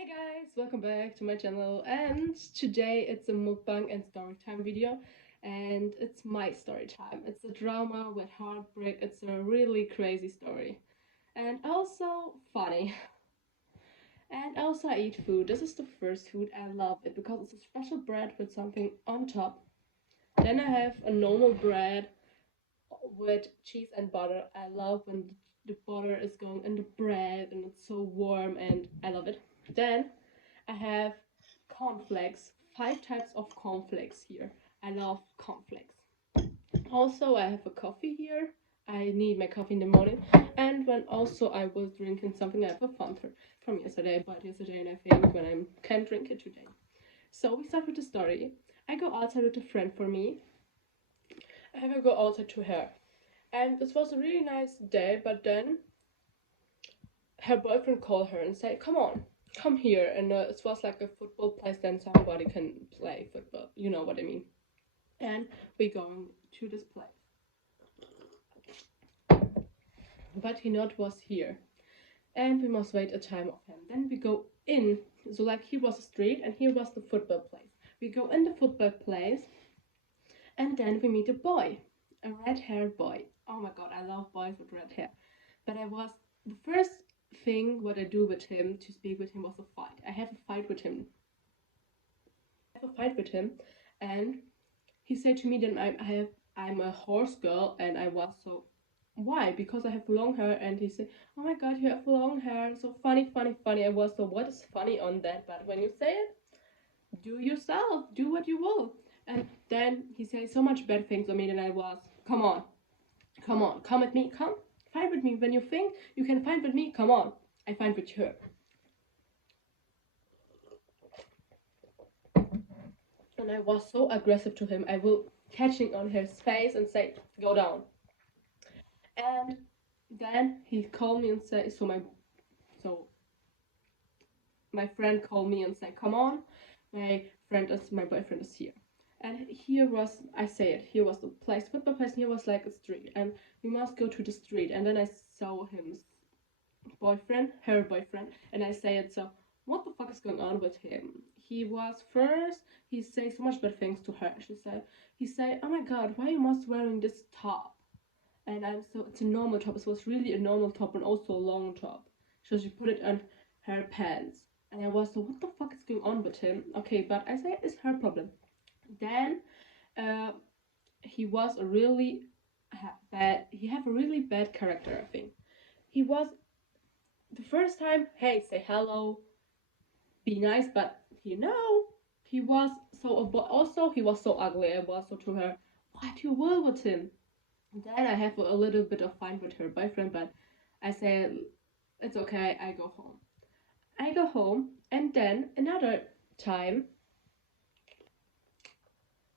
Hey guys, welcome back to my channel, and today it's a mukbang and storytime video, and it's my story time. It's a drama with heartbreak. It's a really crazy story and also funny. And also I eat food. This is the first food. I love it because it's a special bread with something on top. Then I have a normal bread with cheese and butter. I love when the butter is going in the bread and it's so warm, and I love it. Then I have cornflakes, 5 types of cornflakes here. I love cornflakes. Also, I have a coffee here. I need my coffee in the morning. And when also I was drinking something, I have a Fanta from yesterday. I bought yesterday, and I think when I can drink it today. So we start with the story. I go outside with a friend for me. I will go outside to her. And this was a really nice day, but then her boyfriend called her and said, come on, come here. And it was like a football place, then somebody can play football. You know what I mean. And we're going to this place. But he not was here. And we must wait a time of him. Then we go in. So like here was a street and here was the football place. We go in the football place and then we meet a boy. A red-haired boy. Oh my god, I love boys with red hair. But the first thing what I do with him to speak with him was a fight. I have a fight with him. And he said to me that I'm a horse girl, and I was so, why? Because I have long hair. And he said, oh my god, you have long hair, so funny. I was so, what is funny on that? But when you say it, do yourself, do what you will. And then he said so much bad things on me, and I was, come on, come at me, come fight with me. When you think you can fight with me, come on, I fight with her. And I was so aggressive to him. I will catching on his face and say, go down. And then he called me and said, my friend called me and said, come on, my boyfriend is here. And here was, I say it, here was the place, football place, and here was like a street, and we must go to the street. And then I saw her boyfriend, and I say it, so what the fuck is going on with him? He say so much bad things to her. He say, oh my god, why you must wearing this top? And it's a normal top. It was really a normal top and also a long top. So she put it on her pants. And I was so, what the fuck is going on with him? Okay, but I say it's her problem. Then he was a really bad, he have a really bad character, I think. He was, the first time, hey, say hello, be nice, but he was so, also he was so ugly. I was so to her, what you will with him? Then I have a little bit of fight with her boyfriend, but I say, it's okay, I go home. And then another time,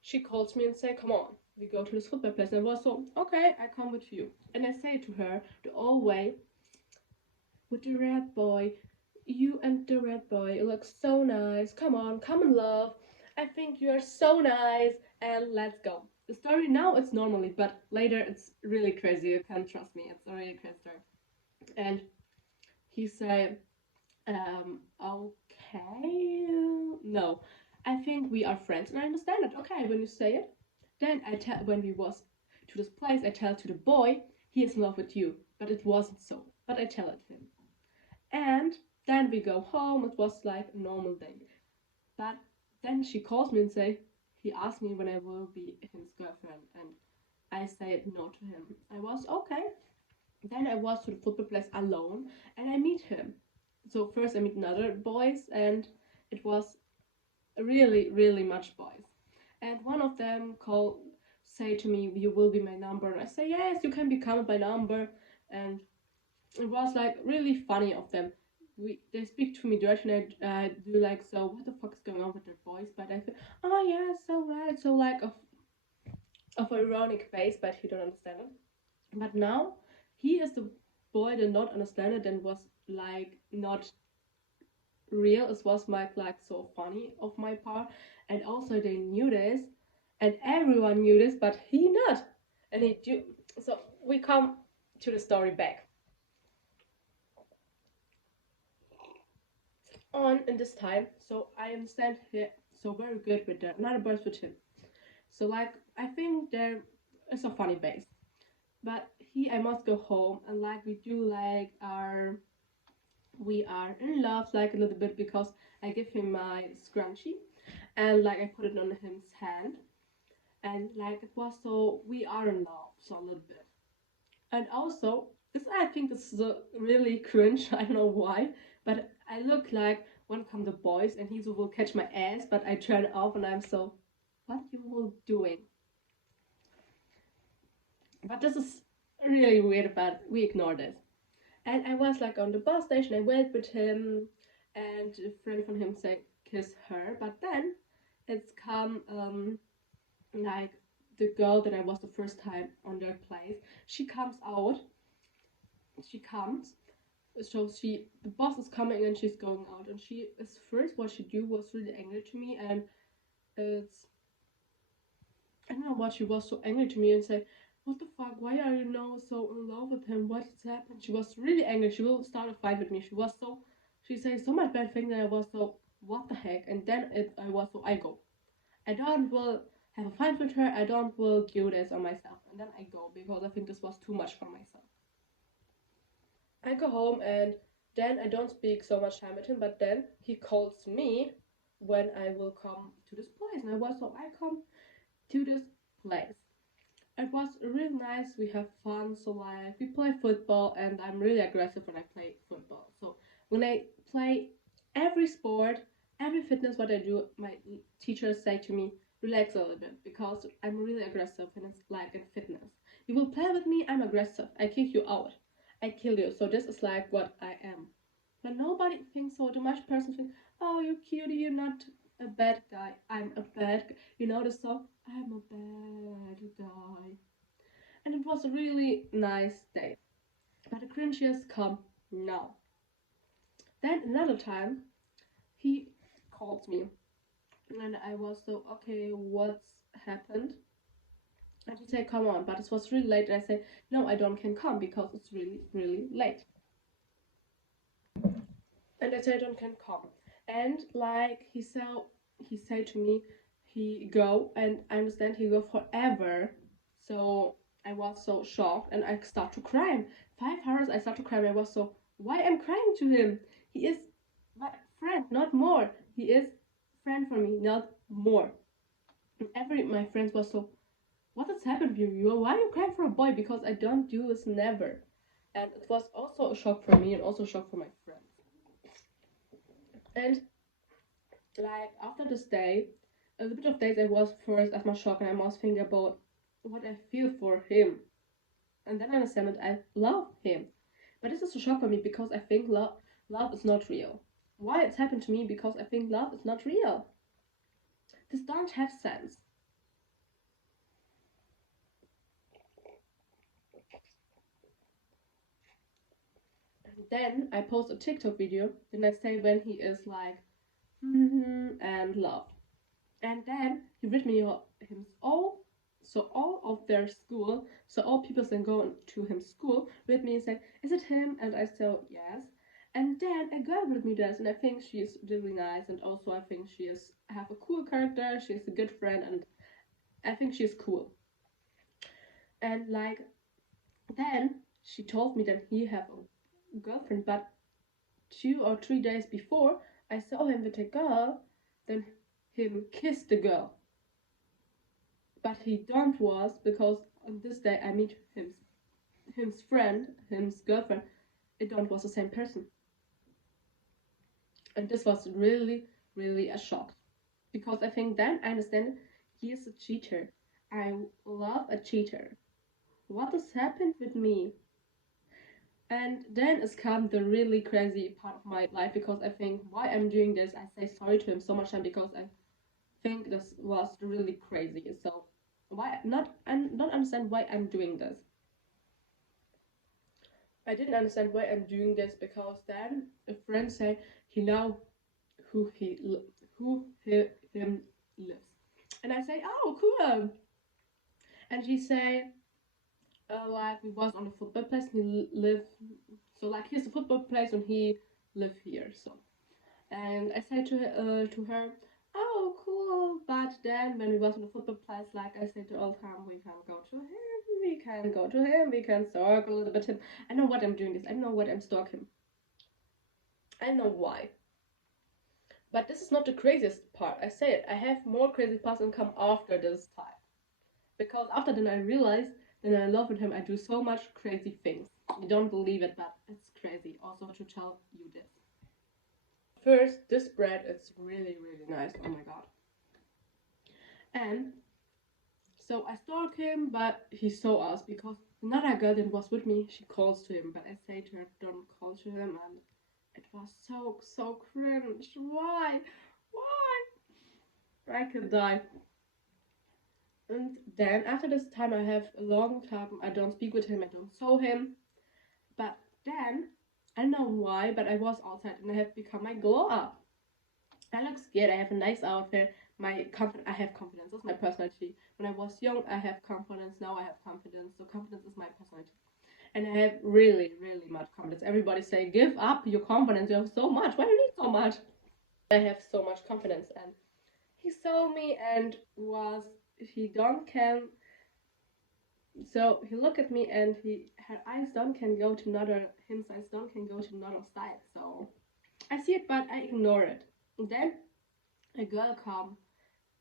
she calls me and say, come on, we go to this football place. And I was so, okay, I come with you. And I say to her the whole way, with the red boy, you and the red boy, you look so nice. Come on, come in love. I think you are so nice, and let's go. The story now it's normally, but later it's really crazy. You can't trust me. It's a really crazy story. And he said, okay, no, I think we are friends. And I understand it. Okay, when you say it. Then when we was to this place, I tell to the boy, he is in love with you. But it wasn't so. But I tell it him. And then we go home. It was like a normal day. But then she calls me and he asked me when I will be his girlfriend. And I said no to him. I was okay. Then I was to the football place alone, and I meet him. So first I meet another boys, and it was really, really much boys. And one of them say to me, you will be my number. And I say, yes, you can become my number. And it was like really funny of them. They speak to me dirty, and I do like, so what the fuck is going on with their voice? But I feel, oh yeah, so right. So like of ironic face, but he don't understand it. But now he is the boy that not understand it and was like not real. It was like so funny of my part. And also they knew this, and everyone knew this, but he not. And he do. So we come to the story back. on in this time, so I understand he so very good with the another boys with him. So like I think there is a funny base. But he I must go home and like we do like our we are in love like a little bit because I give him my scrunchie and like I put it on his hand and like it was so we are in love so a little bit. And also this I think this is a really cringe, I don't know why, but I look like one come the boys and he will catch my ass, but I turn off and I'm so what you all doing? But this is really weird, but we ignore this. And I was like on the bus station, I went with him, and a friend from him said kiss her. But then it's come like the girl that I was the first time on their place. She comes out. She comes. So the boss is coming and she's going out, and she is first. What she do was really angry to me, and it's I don't know what she was so angry to me and said, "What the fuck? Why are you now so in love with him? What has happened?" She was really angry. She will start a fight with me. She said so much bad things that I was so, what the heck? And then I was so, I go. I don't will have a fight with her. I don't will do this on myself. And then I go because I think this was too much for myself. I go home and then I don't speak so much time with him, but then he calls me when I will come to this place. And I was so, I come to this place. It was really nice. We have fun. So like we play football, and I'm really aggressive when I play football. So when I play every sport, every fitness, what I do, my teachers say to me, relax a little bit because I'm really aggressive and it's like in fitness. You will play with me, I'm aggressive. I kick you out. I kill you. So this is like what I am. But nobody thinks so. The much person thinks, oh, you're cute. You're not a bad guy. I'm a bad guy. You know the song? I'm a bad guy. And it was a really nice day. But the cringiest come now. Then another time, he called me. And I was so, okay, what's happened? And he said, come on. But it was really late. And I said, no, I don't can come because it's really, really late. And I said, I don't can come. And like he said to me, he go, and I understand he go forever. So I was so shocked and I start to cry. 5 hours I start to cry. I was so, why I'm crying to him? He is my friend, not more. He is friend for me, not more. And every my friends was so, what has happened to you? Why are you crying for a boy? Because I don't do this never. And it was also a shock for me and also a shock for my friends. And like after this day, a little bit of days I was first at my shock and I was thinking about what I feel for him. And then I understand that I love him. But this is a shock for me because I think love is not real. Why it's happened to me? Because I think love is not real. This don't have sense. And then I post a TikTok video the next day when he is like and love. And then he read me him all of their school, so all people then go to him school with me and say, is it him? And I said yes. And then a girl with me does, and I think she is really nice, and also I think she is have a cool character, she's a good friend, and I think she's cool. And like then she told me that he have a girlfriend, but 2 or 3 days before I saw him with a girl, then him kissed the girl. But he don't was because on this day I meet his friend, his girlfriend, it don't was the same person. And this was really, really a shock. Because I think then I understand he is a cheater. I love a cheater. What has happened with me? And then has come the really crazy part of my life because I think why I'm doing this, I say sorry to him so much time because I think this was really crazy. So why not? I don't understand why I'm doing this. I didn't understand why I'm doing this because then a friend said he know who him lives, and I say oh cool, and she say like we was on a football place and he live so like here's the football place and he live here so And I said to her, "Oh, cool." But then when we was in the football place, like I said to all time, we can go to him, we can go to him, we can stalk a little bit him. I know what I'm doing this. I know what I'm stalking. I know why. But this is not the craziest part. I say it. I have more crazy parts that come after this time. Because after then I realized that I love with him. I do so much crazy things. You don't believe it, but it's crazy. Also to tell you this. First, this bread is really, really nice. Oh my god. And so I stalk him, but he saw us because another girl that was with me, she calls to him, but I say to her, don't call to him, and it was so cringe. Why? Why? I could die. And then after this time, I have a long time. I don't speak with him. I don't saw him. But then I don't know why, but I was outside and I have become my glow up. I look scared. I have a nice outfit. I have confidence. That's my personality. When I was young, I have confidence. Now I have confidence. So confidence is my personality, and I have really, really much confidence. Everybody say, "Give up your confidence. You have so much. Why do you need so much?" I have so much confidence, and he saw me and was he don't can. So he looked at me and her eyes don't can go to another. His eyes don't can go to another side. So I see it, but I ignore it. And then a girl come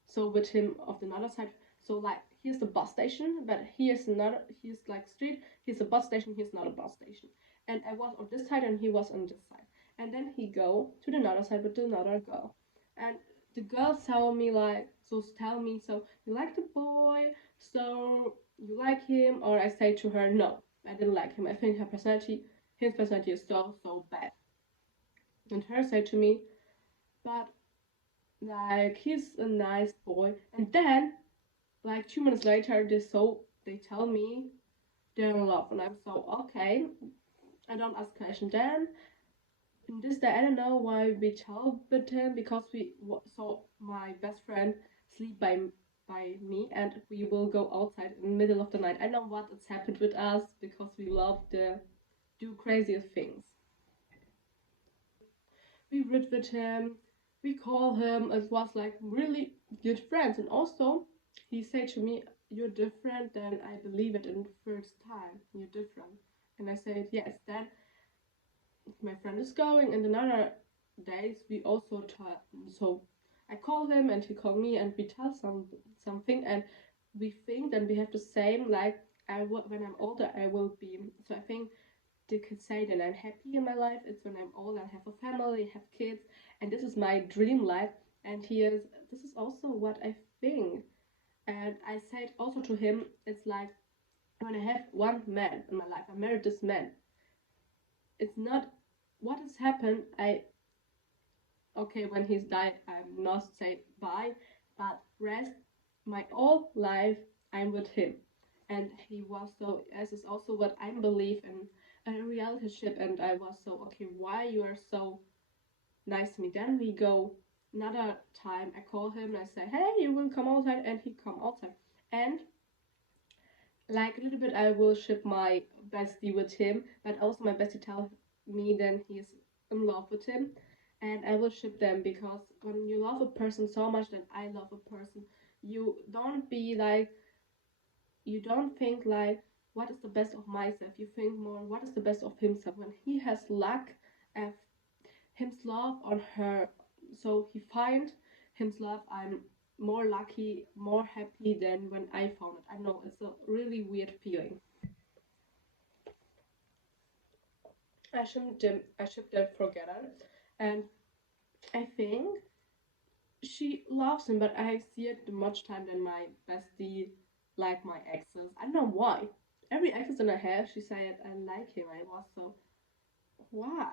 so with him of the other side. So like here's the bus station, but here's not here's like street, here's a bus station, here's not a bus station. And I was on this side and he was on this side. And then he go to the other side with another girl. And the girl tell me like so tell me, so you like the boy, so you like him, or I say to her, no, I didn't like him. I think his personality is so bad. And her say to me, but like he's a nice boy. And then like 2 minutes later they tell me they're in love, and I'm so okay. I don't ask question. Then in this day I don't know why we tell with him, because so my best friend sleep by me and we will go outside in the middle of the night. I know what has happened with us because we love to do craziest things. We read with him, we call him. It was like really good friends, and also he said to me, "You're different than I believe it in the first time. You're different." And I said, "Yes." Then my friend is going, and another days we also talk. So I call him, and he called me, and we tell something, and we think that we have the same. Like when I'm older, I will be. So I think they could say that I'm happy in my life. It's when I'm old, I have a family, have kids, and this is my dream life. And this is also what I think. And I said also to him, it's like when I have one man in my life, I married this man. It's not what has happened. Okay, when he's died, I'm not say bye, but rest my whole life I'm with him. And he was so, as is also what I believe in a relationship. And I was so, okay, why you are so nice to me. Then we go another time, I call him and I say, hey, you will come outside, and he come outside. And like a little bit I will ship my bestie with him, but also my bestie tell me then he's in love with him, and I will ship them, because when you love a person so much that I love a person, you don't think like what is the best of myself. You think more what is the best of himself. When he has luck of him's love on her, so he find him's love, I'm more lucky, more happy than when I found it. I know it's a really weird feeling. I should them forget it, and I think she loves him, but I see it much time than my bestie, like my exes. I don't know why. Every exes that I have, she said I like him. I was so, why,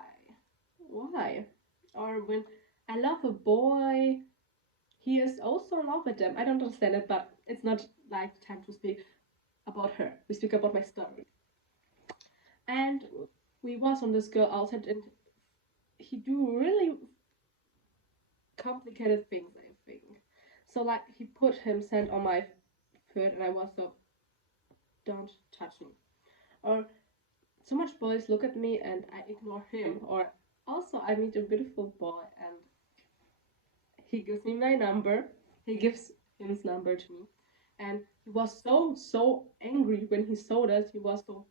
why? Or when I love a boy, he is also in love with them. I don't understand it, but it's not like time to speak about her. We speak about my story. And we was on this girl outside, and he do really complicated things, I think. So like he put himself on my foot, and I was so, don't touch me. Or so much boys look at me and I ignore him. Or also I meet a beautiful boy and he gives me my number. He gives his number to me, and he was so angry when he saw that. He was so.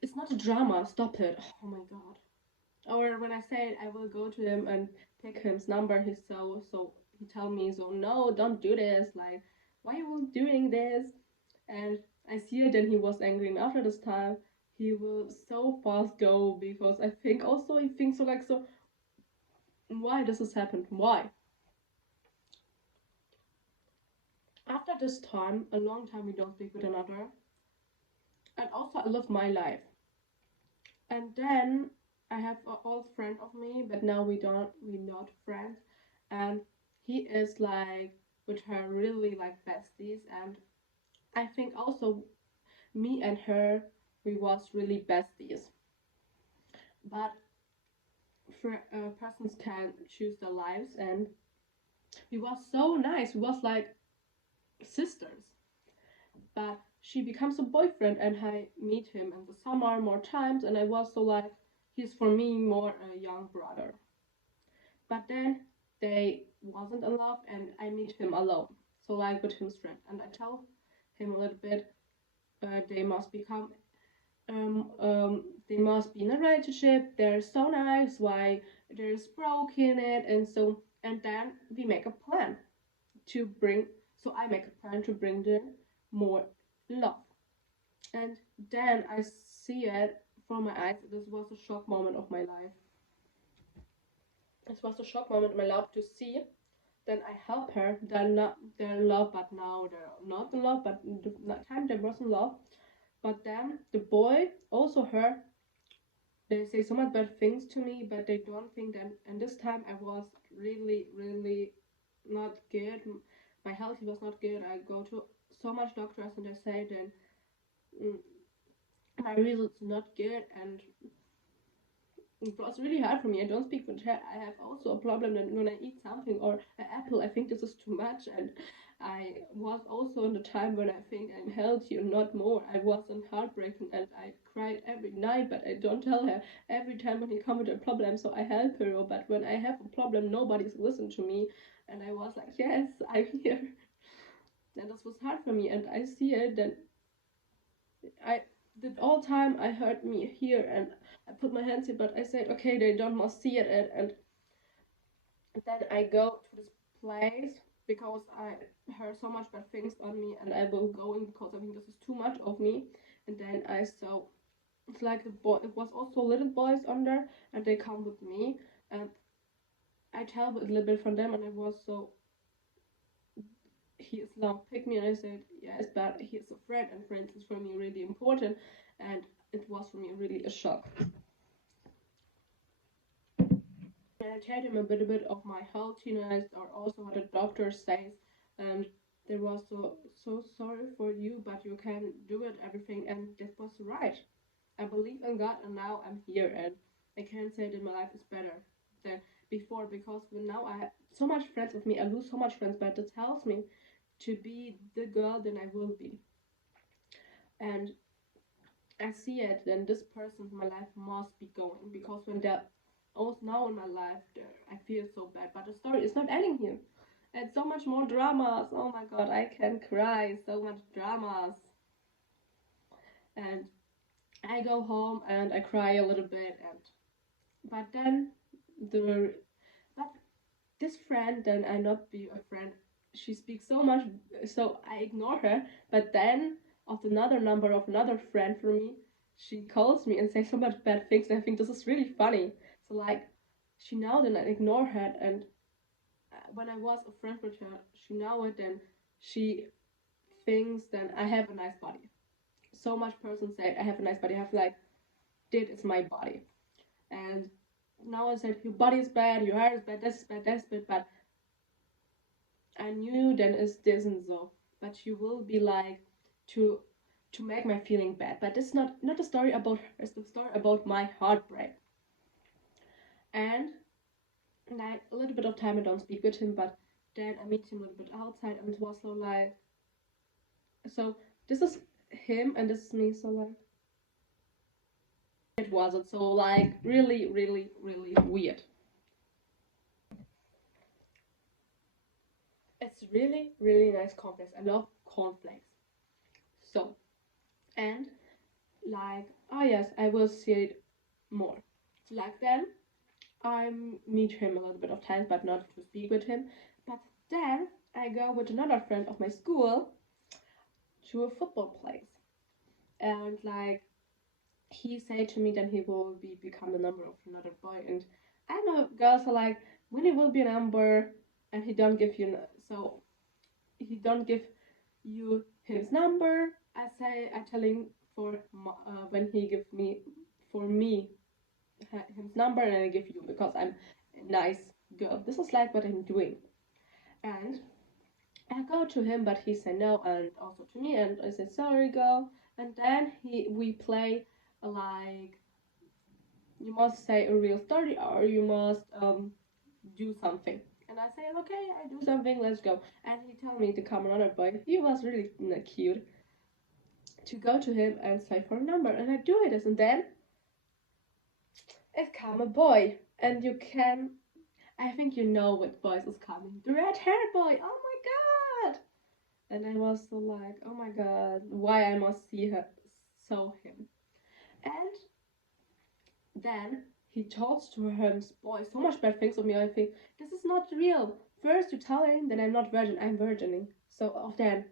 It's not a drama. Stop it. Oh my god. Or when I said I will go to him and pick his number, he's so he tell me so no, don't do this. Like, why are you doing this? And I see it, and he was angry. And after this time, he will so fast go because I think also he thinks so like so. Why does this happen? Why? After this time, a long time we don't speak with another, and also I love my life. And then I have an old friend of me, but now we're not friends. And he is like with her really like besties, and I think also me and her we was really besties. But for persons can choose their lives, and we was so nice. We was like sisters. But she becomes a boyfriend, and I meet him in the summer more times, and I was so like he's for me more a young brother. But then they wasn't in love, and I meet him alone, so like with his friend, and I tell him a little bit they must become they must be in a relationship. They're so nice. Why there's broke in it, and so and then we make a plan to bring. So I make a plan to bring them more love, and then I see it from my eyes. This was a shock moment of my life. This was a shock moment in my life to see. Then I help her. They're in love, but now they're not in love. But the time they was in love. But then the boy, also her, they say so much bad things to me, but they don't think that. And this time I was really not good. My health was not good. I go to so much doctors, and they say then mm, my results not good, and it was really hard for me. I don't speak with her. I have also a problem that when I eat something or an apple, I think this is too much. And I was also in the time when I think I'm healthy and not more. I was in heartbreaking, and I cried every night, but I don't tell her every time when he come with a problem. So I help her. But when I have a problem, nobody's listened to me. And I was like, yes, I'm here. And this was hard for me. And I see it. Then I the all time I heard me here, and I put my hands here, but I said, okay, they don't must see it, and then I go to this place because I heard so much bad things on me, and I will go in because I think this is too much of me. And then I saw it's like a boy. It was also little boys on there, and they come with me, and I tell a little bit from them, and I was so he is long pick me, and I said yes, but he is a friend, and friends is for me really important, and it was for me really a shock. And I told him a bit of my healthiness, or also what the doctor says, and they was so sorry for you, but you can do it everything, and that was right. I believe in God, and now I'm here, and I can say that my life is better than before, because now I have so much friends with me. I lose so much friends, but that tells me to be the girl that I will be. And I see it, then this person in my life must be going, because when they're also now in my life, I feel so bad. But the story is not ending here. And so much more dramas. Oh my god, I can cry. So much dramas. And I go home and I cry a little bit. And but then the but this friend, then I not be a friend. She speaks so much, so I ignore her. But then, of another number of another friend for me, she calls me and says so much bad things, and I think this is really funny. So like, she now then I ignore her, and when I was a friend with her, she now it then she thinks then I have a nice body. So much person said I have a nice body. I have like, this is my body, and now I said your body is bad, your hair is bad, this is bad, that's bad, but I knew then is this and so, but you will be like to to make my feeling bad. But it's not a story about her. It's the story about my heartbreak. And like a little bit of time I don't speak with him, but then I meet him a little bit outside, and it was so like so. This is him, and this is me. So like it wasn't so like really weird. It's really, really nice cornflakes. I love cornflakes. So, and like, oh yes, I will see it more. Like then, I meet him a little bit of times, but not to speak with him. But then I go with another friend of my school to a football place, and like he said to me that he will become a number of another boy, and I know girls are like when he will be a number, and he don't give you so he don't give you his number. I telling for when he give me for me his number, and I give you because I'm a nice girl. This is like what I'm doing, and I go to him, but he said no, and also to me, and I said sorry, girl. And then we play like you must say a real story or you must do something. And I say okay, I do something, let's go. And he told me to come another boy. He was really cute to go to him and say for a number, and I do it, and then it come a boy, and you can. I think you know what voice is coming. The red-haired boy. Oh my god! And I was so like, oh my god, why I must see her, saw him. And then he talks to him, boy, so much bad things of me. I think this is not real. First you tell him, then I'm not virgin, I'm virgining. So of then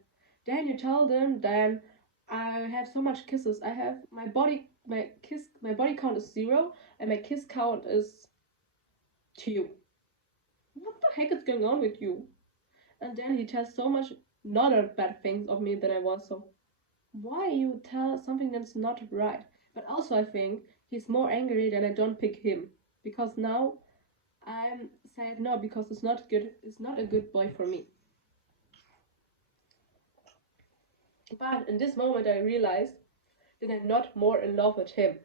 you tell them, then I have so much kisses. I have my body count is 0, and my kiss count is 2. What the heck is going on with you? And then he tells so much not bad things of me that I was so. Why you tell something that's not right? But also I think he's more angry that I don't pick him because now I'm saying no because it's not good. It's not a good boy for me. But in this moment I realized that I'm not more in love with him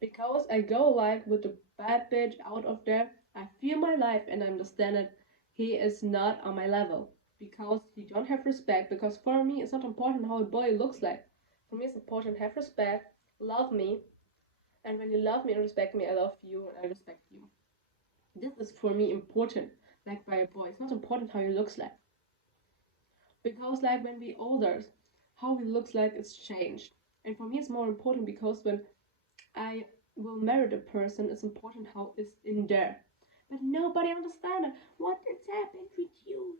because I go like with the bad bitch out of there. I feel my life and I understand that he is not on my level because he don't have respect. Because for me it's not important how a boy looks like. For me it's important have respect, love me, and when you love me and respect me, I love you and I respect you. This is for me important. Like by a boy, it's not important how he looks like because like when we older, how he looks like is changed. And for me it's more important because when I will marry the person, it's important how it's in there. But nobody understands what has happened with you.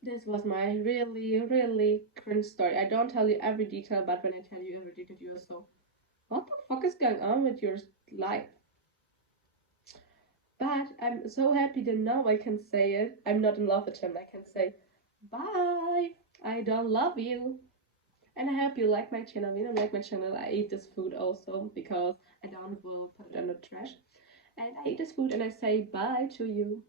This was my really, really cringe story. I don't tell you every detail, but when I tell you every detail, you are so, what the fuck is going on with your life? But I'm so happy that now I can say it. I'm not in love with him. I can say, bye, I don't love you. And I hope you like my channel. If you don't like my channel, I eat this food also because I don't will put it in the trash. And I eat this food and I say bye to you.